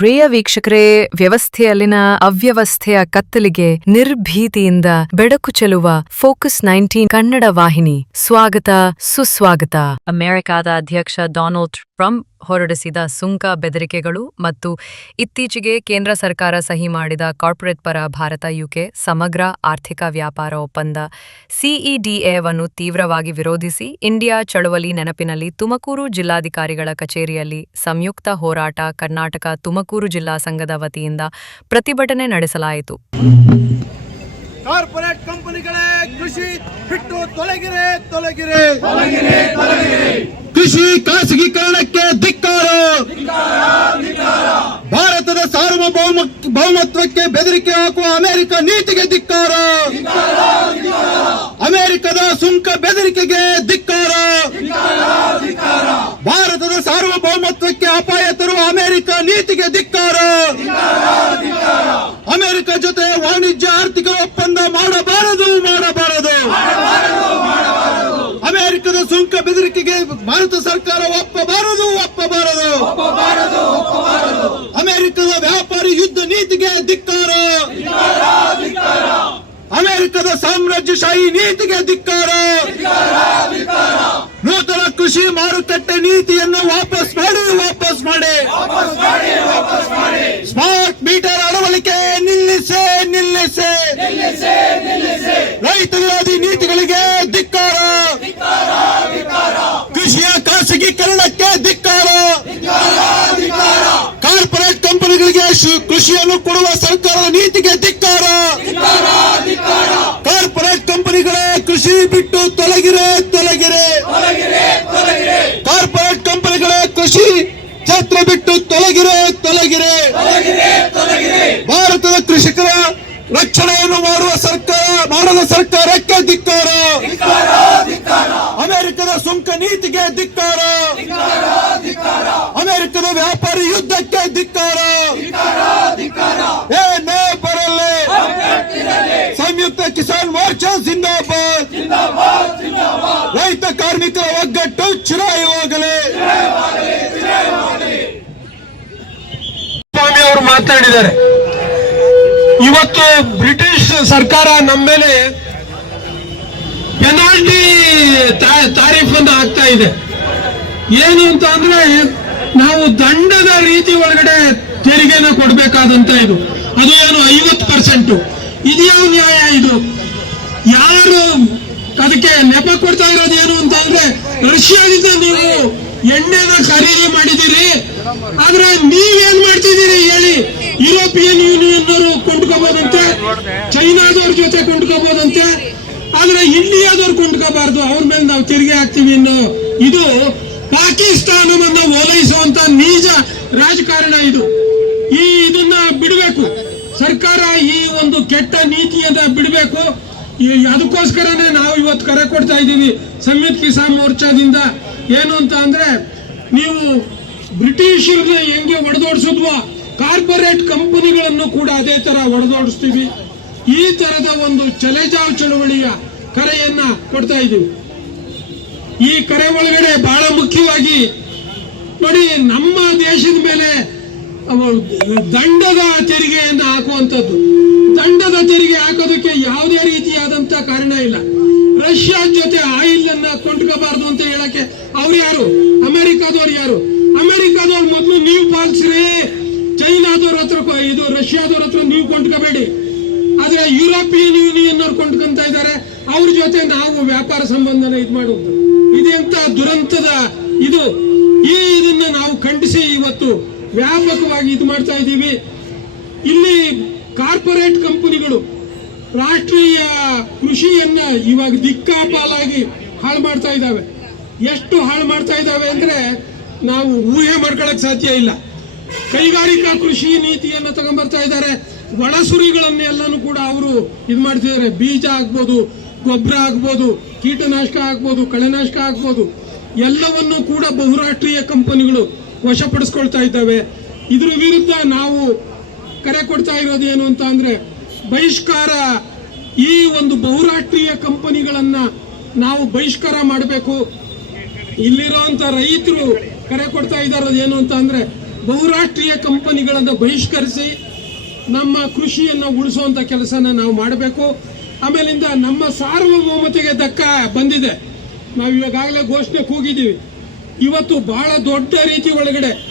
ಪ್ರಿಯ ವೀಕ್ಷಕರೇ, ವ್ಯವಸ್ಥೆಯಲ್ಲಿನ ಅವ್ಯವಸ್ಥೆಯ ಕತ್ತಲಿಗೆ ನಿರ್ಭೀತಿಯಿಂದ ಬೆಳಕು ಚೆಲ್ಲುವ ಫೋಕಸ್ 19 ಕನ್ನಡ ವಾಹಿನಿ ಸ್ವಾಗತ ಸುಸ್ವಾಗತ. ಅಮೆರಿಕಾದ ಅಧ್ಯಕ್ಷ ಡೊನಾಲ್ಡ್ ಟ್ರಂಪ್ ಹೊರಡಿಸಿದ ಸುಂಕ ಬೆದರಿಕೆಗಳು ಮತ್ತು ಇತ್ತೀಚೆಗೆ ಕೇಂದ್ರ ಸರ್ಕಾರ ಸಹಿ ಮಾಡಿದ ಕಾರ್ಪೊರೇಟ್ ಪರ ಭಾರತ ಯುಕೆ ಸಮಗ್ರ ಆರ್ಥಿಕ ವ್ಯಾಪಾರ ಒಪ್ಪಂದ ಸಿಇಡಿಎವನ್ನು ತೀವ್ರವಾಗಿ ವಿರೋಧಿಸಿ ಇಂಡಿಯಾ ಚಳವಳಿ ನೆನಪಿನಲ್ಲಿ ತುಮಕೂರು ಜಿಲ್ಲಾಧಿಕಾರಿಗಳ ಕಚೇರಿಯಲ್ಲಿ ಸಂಯುಕ್ತ ಹೋರಾಟ ಕರ್ನಾಟಕ ತುಮಕೂರು ಜಿಲ್ಲಾ ಸಂಘದ ವತಿಯಿಂದ ಪ್ರತಿಭಟನೆ ನಡೆಸಲಾಯಿತು. ಕಾರ್ಪೊರೇಟ್ ಕಂಪನಿಗಳೇ ಕೃಷಿ ಬಿಟ್ಟು ತೊಲಗಿರೆ ತೊಲಗಿರೆ ಕೃಷಿ ಖಾಸಗೀಕರಣಕ್ಕೆ ಧಿಕ್ಕಾರ. ಭಾರತದ ಸಾರ್ವಭೌಮತ್ವಕ್ಕೆ ಬೆದರಿಕೆ ಹಾಕುವ ಅಮೆರಿಕ ನೀತಿಗೆ ಧಿಕ್ಕಾರ. ಅಮೆರಿಕದ ಸುಂಕ ಬೆದರಿಕೆಗೆ ಧಿಕ್ಕಾರ. ಭಾರತದ ಸಾರ್ವಭೌಮತ್ವಕ್ಕೆ ಅಪಾಯ ತರುವ ಅಮೆರಿಕ ನೀತಿಗೆ ಧಿಕ್ಕಾರ. ಅಮೆರಿಕ ಜೊತೆ ವಾಣಿಜ್ಯ ಆರ್ಥಿಕ ಒಪ್ಪಂದ ಮಾಡಬಾರದು. ಅಮೆರಿಕದ ಸುಂಕ ಬೆದರಿಕೆಗೆ ಭಾರತ ಸರ್ಕಾರ ಒಪ್ಪಬಾರದು. ಅಮೆರಿಕದ ವ್ಯಾಪಾರಿ ಯುದ್ಧ ನೀತಿಗೆ ಧಿಕ್ಕಾರ. ಅಮೆರಿಕದ ಸಾಮ್ರಾಜ್ಯಶಾಹಿ ನೀತಿಗೆ ಧಿಕ್ಕಾರ. ನೂತನ ಕೃಷಿ ಮಾರುಕಟ್ಟೆ ನೀತಿಯನ್ನು ವಾಪಸ್ ಮಾಡಿ. ಸ್ಮಾರ್ಟ್ ಮೀಟರ್ ಅಳವಡಿಕೆ ನಿಲ್ಲಿಸಿ. ರೈತ ವಿರೋಧಿ ನೀತಿಗಳಿಗೆ ಧಿಕ್ಕಾರ. ಕೃಷಿಯ ಖಾಸಗೀಕರಣಕ್ಕೆ ಧಿಕ್ಕಾರ. ಕಾರ್ಪೊರೇಟ್ ಕಂಪನಿಗಳಿಗೆ ಕೃಷಿಯನ್ನು ಕೊಡುವ ಸರ್ಕಾರದ ನೀತಿಗೆ ಧಿಕ್ಕಾರ. ಕಾರ್ಪೊರೇಟ್ ಕಂಪನಿಗಳೇ ಕೃಷಿ ಬಿಟ್ಟು ತೊಲಗಿರೆ. ಕಾರ್ಪೊರೇಟ್ ಕಂಪನಿಗಳೇ ಕೃಷಿ ಕ್ಷೇತ್ರ ಬಿಟ್ಟು ತೊಲಗಿರೆ. ಭಾರತದ ಕೃಷಿಕರ ರಕ್ಷಣೆಯನ್ನು ಮಾಡದ ಸರ್ಕಾರಕ್ಕೆ ಧಿಕ್ಕಾರ. ಅಮೆರಿಕದ ಸುಂಕ ನೀತಿಗೆ ಧಿಕ್ಕಾರ. ಅಮೆರಿಕದ ವ್ಯಾಪಾರಿ ಯುದ್ಧಕ್ಕೆ ಧಿಕ್ಕಾರ. ಏನೇ ಬರಲಿ ಸಂಯುಕ್ತ ಕಿಸಾನ್ ಮೋರ್ಚಾ ಜಿಂದಾಬಾದ್. ರೈತ ಕಾರ್ಮಿಕರ ಒಗ್ಗಟ್ಟು ಚಿರಾಯಿ ಹೋಗಲಿ. ಸ್ವಾಮಿ ಅವರು ಮಾತನಾಡಿದ್ದಾರೆ. ಇವತ್ತು ಬ್ರಿಟಿಷ್ ಸರ್ಕಾರ ನಮ್ಮ ಮೇಲೆ ಪೆನಾಲ್ಟಿ ತಾರೀಫ್ ಅನ್ನು ಹಾಕ್ತಾ ಇದೆ. ಏನು ಅಂತ ಅಂದ್ರೆ ನಾವು ದಂಡದ ರೀತಿ ಒಳಗಡೆ ತೆರಿಗೆನ ಕೊಡಬೇಕಾದಂತ ಇದು. ಅದು ಏನು 50%. ಇದ್ಯಾವ ನ್ಯಾಯ ಇದು? ಯಾರು ಅದಕ್ಕೆ ನೆಪ ಕೊಡ್ತಾ ಇರೋದು ಏನು ಅಂತ ಅಂದ್ರೆ, ರಷ್ಯಾದಿಂದ ನೀವು ಎಣ್ಣೆನ ಖರೀದಿ ಮಾಡಿದ್ದೀರಿ, ಆದ್ರೆ ನೀವೇನ್ ಮಾಡ್ತಿದ್ದೀರಿ ಹೇಳಿ? ಯುರೋಪಿಯನ್ ಯೂನಿಯನ್ ಅವರು ಕೊಂಡ್ಕೋಬಹುದಂತೆ, ಚೈನಾದವ್ರ ಜೊತೆ ಕೊಂಡ್ಕೋಬಹುದಂತೆ, ಆದ್ರೆ ಇಂಡಿಯಾದವ್ರು ಕೊಂಡ್ಕೋಬಾರ್ದು, ಅವ್ರ ಮೇಲೆ ನಾವು ತೆರಿಗೆ ಹಾಕ್ತೀವಿ ಅನ್ನೋ ಇದು ಪಾಕಿಸ್ತಾನವನ್ನ ಓಲೈಸುವಂತ ನೀಚ ರಾಜಕಾರಣ ಇದು. ಇದನ್ನ ಬಿಡಬೇಕು ಸರ್ಕಾರ. ಈ ಒಂದು ಕೆಟ್ಟ ನೀತಿಯನ್ನ ಬಿಡಬೇಕು. ಅದಕ್ಕೋಸ್ಕರನೇ ನಾವು ಇವತ್ತು ಕರೆ ಕೊಡ್ತಾ ಇದ್ದೀವಿ ಸಂಯುಕ್ತ ಕಿಸಾನ್ ಮೋರ್ಚಾದಿಂದ. ಏನು ಅಂತ ಅಂದ್ರೆ, ನೀವು ಬ್ರಿಟಿಷರನ್ನ ಹೆಂಗೆ ಒಡೆದೋಡಿಸಿದ್ವೋ ಕಾರ್ಪೊರೇಟ್ ಕಂಪನಿಗಳನ್ನು ಕೂಡ ಅದೇ ತರ ಒಡೆದೋಡಿಸ್ತೀವಿ. ಈ ತರದ ಒಂದು ಚಲೆಜಾವ್ ಚಳವಳಿಯ ಕರೆಯನ್ನ ಕೊಡ್ತಾ ಇದ್ದೀವಿ. ಈ ಕರೆ ಒಳಗಡೆ ಬಹಳ ಮುಖ್ಯವಾಗಿ ನೋಡಿ, ನಮ್ಮ ದೇಶದ ಮೇಲೆ ದಂಡದ ತೆರಿಗೆಯನ್ನು ಹಾಕುವಂಥದ್ದು. ದಂಡದ ತೆರಿಗೆ ಹಾಕೋದಕ್ಕೆ ಯಾವುದೇ ರೀತಿಯಾದಂತ ಕಾರಣ ಇಲ್ಲ. ರಷ್ಯಾ ಜೊತೆ ಆಯಿಲ್ ಅನ್ನ ಕೊಂಡ್ಕೋಬಾರ್ದು ಅಂತ ಹೇಳಕ್ಕೆ ಅವ್ರು ಯಾರು? ಅಮೆರಿಕಾದವ್ರು ಯಾರು? ಅಮೆರಿಕಾದವ್ರು ಮೊದಲು ನೀವು ಪಾಲಿಸ್ರಿ, ಚೈನಾದವ್ರ ಹತ್ರ ಇದು ರಷ್ಯಾದವ್ರ ಹತ್ರ ನೀವು ಕೊಂಡ್ಕೋಬೇಡಿ. ಆದ್ರೆ ಯುರೋಪಿಯನ್ ಯೂನಿಯನ್ ಅವ್ರು ಕೊಂಡ್ಕೊಂತ ಇದ್ದಾರೆ, ಅವ್ರ ಜೊತೆ ನಾವು ವ್ಯಾಪಾರ ಸಂಬಂಧನ ಇದು ಮಾಡುವುದು. ಇದೆಂತ ದುರಂತದ ಇದು. ಇದನ್ನ ನಾವು ಖಂಡಿಸಿ ಇವತ್ತು ವ್ಯಾಪಕವಾಗಿ ಇದು ಮಾಡ್ತಾ ಇದ್ದೀವಿ. ಇಲ್ಲಿ ಕಾರ್ಪೊರೇಟ್ ಕಂಪನಿಗಳು ರಾಷ್ಟ್ರೀಯ ಕೃಷಿಯನ್ನ ಇವಾಗ ದಿಕ್ಕಾಪಾಲಾಗಿ ಹಾಳು ಮಾಡ್ತಾ ಇದ್ದಾವೆ. ಎಷ್ಟು ಹಾಳು ಮಾಡ್ತಾ ಇದ್ದಾವೆ ಅಂದ್ರೆ ನಾವು ಊಹೆ ಮಾಡ್ಕೊಳಕ್ ಸಾಧ್ಯ ಇಲ್ಲ. ಕೈಗಾರಿಕಾ ಕೃಷಿ ನೀತಿಯನ್ನ ತಗೊಂಡ್ಬರ್ತಾ ಇದ್ದಾರೆ. ಒಳಸುರಿಗಳನ್ನೆಲ್ಲನೂ ಕೂಡ ಅವರು ಇದು ಮಾಡ್ತಿದ್ದಾರೆ. ಬೀಜ ಆಗ್ಬೋದು, ಗೊಬ್ಬರ ಆಗ್ಬೋದು, ಕೀಟನಾಶಕ ಆಗ್ಬೋದು, ಕಳೆನಾಶಕ ಆಗ್ಬೋದು, ಎಲ್ಲವನ್ನೂ ಕೂಡ ಬಹುರಾಷ್ಟ್ರೀಯ ಕಂಪನಿಗಳು ವಶಪಡಿಸ್ಕೊಳ್ತಾ ಇದ್ದಾವೆ. ಇದ್ರ ವಿರುದ್ಧ ನಾವು ಕರೆ ಕೊಡ್ತಾ ಇರೋದು ಏನು ಅಂತ ಅಂದ್ರೆ, ಬಹಿಷ್ಕಾರ. ಈ ಒಂದು ಬಹುರಾಷ್ಟ್ರೀಯ ಕಂಪನಿಗಳನ್ನ ನಾವು ಬಹಿಷ್ಕಾರ ಮಾಡಬೇಕು. ಇಲ್ಲಿರುವಂತ ರೈತರು ಕರೆ ಕೊಡ್ತಾ ಇದ್ದಾರೆ ಏನು ಅಂತ ಅಂದ್ರೆ, ಬಹುರಾಷ್ಟ್ರೀಯ ಕಂಪನಿಗಳನ್ನು ಬಹಿಷ್ಕರಿಸಿ ನಮ್ಮ ಕೃಷಿಯನ್ನು ಉಳಿಸುವಂತ ಕೆಲಸನ ನಾವು ಮಾಡಬೇಕು. ಆಮೇಲಿಂದ ನಮ್ಮ ಸಾರ್ವಭೌಮತೆಗೆ ಧಕ್ಕ ಬಂದಿದೆ. ನಾವು ಇವಾಗಲೇ ಘೋಷಣೆ ಕೂಗಿದ್ದೀವಿ. ಇವತ್ತು ಬಹಳ ದೊಡ್ಡ ರೀತಿ ಒಳಗಡೆ